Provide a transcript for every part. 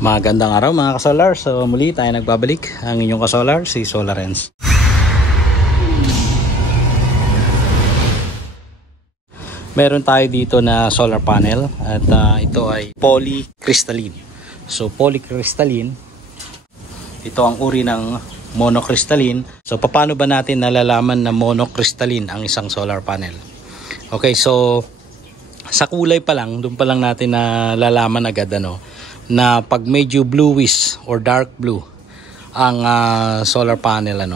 Magandang araw mga kasolar. So muli tayo nagbabalik, ang inyong kasolar, si Solarens. Meron tayo dito na solar panel at ito ay polycrystalline. So polycrystalline, ito ang uri ng monocrystalline. So paano ba natin nalalaman na monocrystalline ang isang solar panel? Okay, so sa kulay pa lang, doon pa lang natin nalalaman agad na pag medyo bluish or dark blue ang solar panel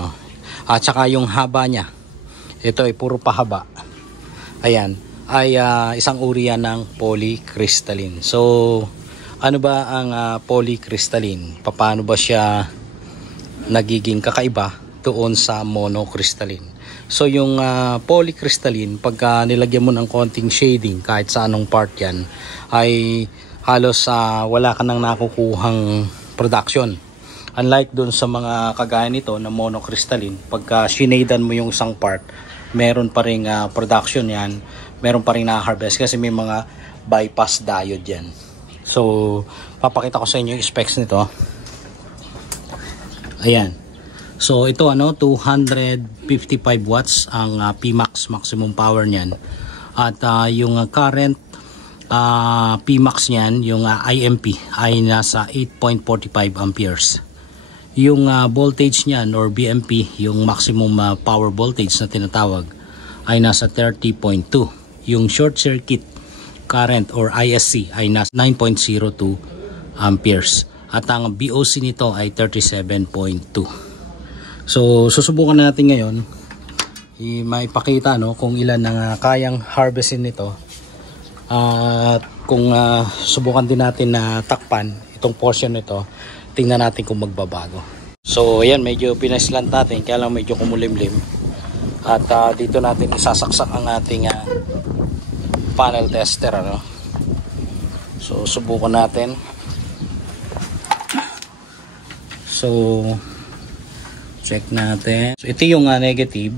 at saka yung haba niya, ito ay puro pahaba, ayan, ay isang uri yan ng polycrystalline. So ano ba ang polycrystalline? Paano ba siya nagiging kakaiba doon sa monocrystalline? So yung polycrystalline, pagka nilagyan mo ng konting shading kahit sa anong part yan, ay halos wala ka nang nakukuhang production. Unlike dun sa mga kagaya nito na monocrystalline, pagka shinadan mo yung isang part, meron pa ring production yan, meron pa ring na-harvest kasi may mga bypass diode yan. So papakita ko sa inyo yung specs nito. Ayan. So ito 255 watts ang Pmax maximum power niyan. At yung current Pmax niyan, yung IMP ay nasa 8.45 amperes. Yung voltage niyan or BMP, yung maximum power voltage na tinatawag, ay nasa 30.2. Yung short circuit current or ISC ay nasa 9.02 amperes. At ang BOC nito ay 37.2. So susubukan natin ngayon maipakita kung ilan ang kayang harvestin nito. At kung subukan din natin na takpan itong portion nito, tingnan natin kung magbabago. So ayan, medyo pinaslant natin, kaya lang medyo kumulimlim. At dito natin isasaksak ang ating panel tester. So subukan natin. So check natin. So ito yung negative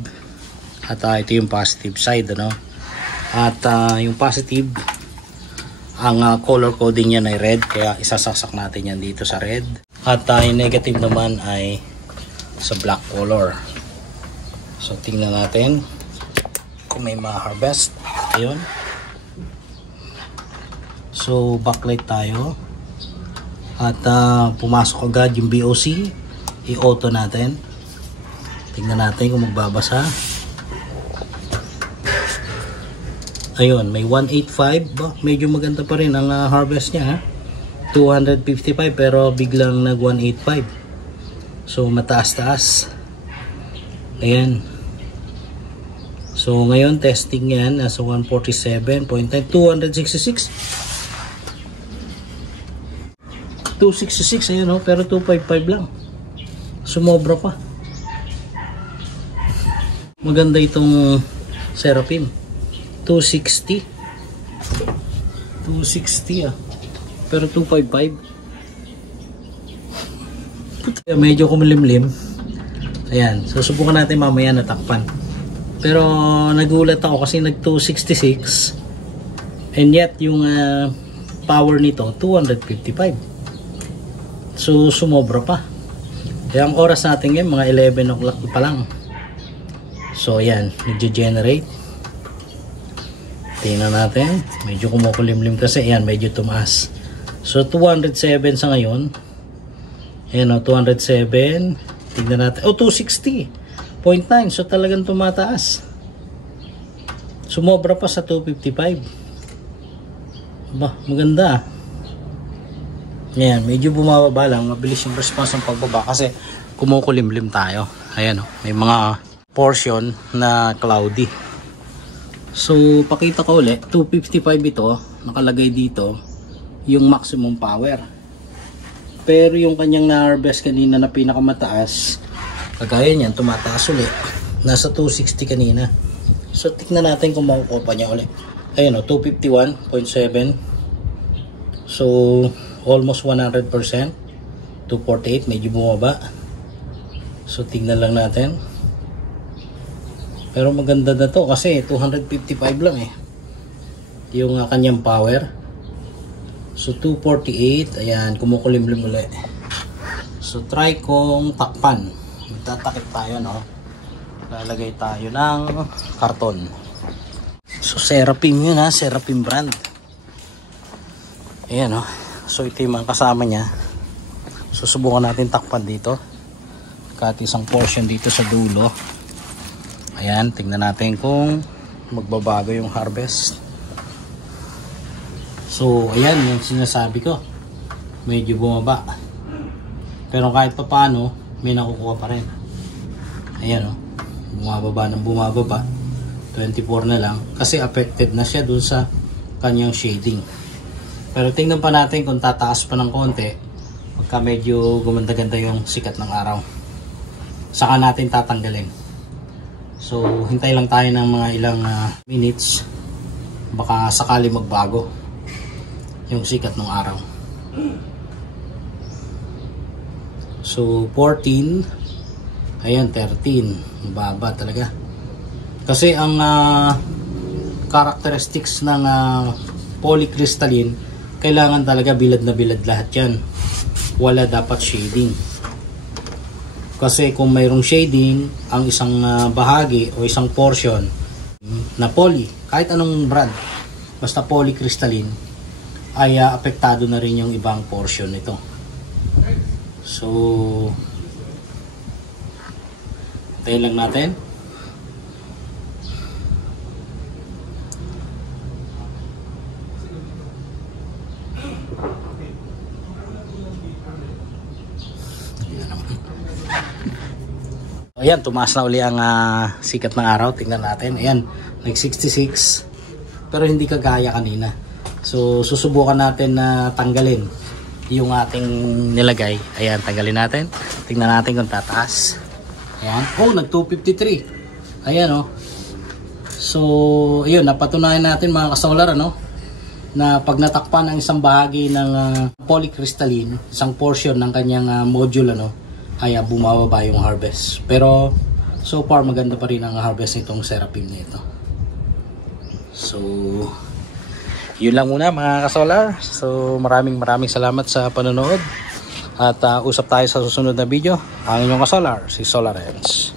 at ito yung positive side. At yung positive, ang color coding niya ay red, kaya isasaksak natin yan dito sa red. At yung negative naman ay sa black color. So tingnan natin kung may ma-harvest. Ayun. So backlight tayo. At pumasok agad yung BOC. I-auto natin. Tingnan natin kung magbabasa. Ayun, may 185. Medyo maganda pa rin ang harvest niya. 255 pero biglang nag 185. So mataas-taas. Ayan. So ngayon testing yan nasa 147.9, 266. 266 ayan pero 255 lang. Sumobra pa. Maganda itong Seraphim. 260 pero 255. Medyo kumulimlim. Ayan, so subukan natin mamaya na takpan. Pero nagulat ako kasi nag 266 and yet yung power nito 255. So sumobra pa. Kaya ang oras natin ngayon mga 11 o'clock pa lang. So ayan, nag-generate. Tingnan natin, medyo kumukulimlim kasi yan, medyo tumaas. So 207 sa ngayon. Ayan 207. Tingnan natin, 260.9. So talagang tumataas. Sumobra pa sa 255. Ba, maganda. Ayan, medyo bumababa lang, mabilis yung response ng pagbaba kasi kumukulimlim tayo. Ayan may mga portion na cloudy. So pakita ko ulit, 255 ito, nakalagay dito yung maximum power. Pero yung kanyang na-harvest kanina na pinakamataas, kagaya niyan, tumataas ulit. Nasa 260 kanina. So tignan natin kung makukuha pa niya ulit. Ayun 251.7. So almost 100%. 248, medyo bumaba. So tignan lang natin. Pero maganda na to kasi 255 lang yung kanyang power. So 248, ayan, kumukulimlim ulit. So try kong takpan. Magtatakip tayo, no? Lalagay tayo ng karton. So Seraphim yun, ha, Seraphim brand. Ayan, no? So ito yung mga kasama niya. Susubukan natin takpan dito. Kahit isang portion dito sa dulo. Ayan, tingnan natin kung magbabago yung harvest. So ayan yung sinasabi ko, medyo bumaba, pero kahit pa paano may nakukuha pa rin. Ayan, oh, bumababa ng bumababa, 24 na lang kasi affected na siya dun sa kanyang shading. Pero tingnan pa natin kung tataas pa ng konti pagka medyo gumanda-ganda yung sikat ng araw, saka natin tatanggalin. So hintay lang tayo ng mga ilang minutes, baka sakali magbago yung sikat ng araw. So 14, ayan 13, mababa talaga. Kasi ang characteristics ng polycrystalline, kailangan talaga bilad na bilad lahat yan. Wala dapat shading. Kasi kung mayroong shading, ang isang bahagi o isang portion na poly, kahit anong brand, basta polycrystalline, ay apektado na rin yung ibang portion nito. So tayo lang natin. Ayan, tumaas na uli ang sikat ng araw. Tingnan natin. Ayan, nag 66, pero hindi kagaya kanina. So susubukan natin na tanggalin yung ating nilagay. Ayan, tanggalin natin. Tingnan natin kung tataas. Ayan. Oh, nag 253. Ayan, oh. So ayun, napatunayan natin mga kasolar, ano, na pag natakpan ang isang bahagi ng polycrystalline, isang portion ng kanyang module, ano, ay bumababa yung harvest. Pero so far maganda pa rin ang harvest nitong Seraphim na ito. So yun lang muna mga kasolar. So maraming salamat sa panonood. At usap tayo sa susunod na video. Ang inyong kasolar, si Solarens.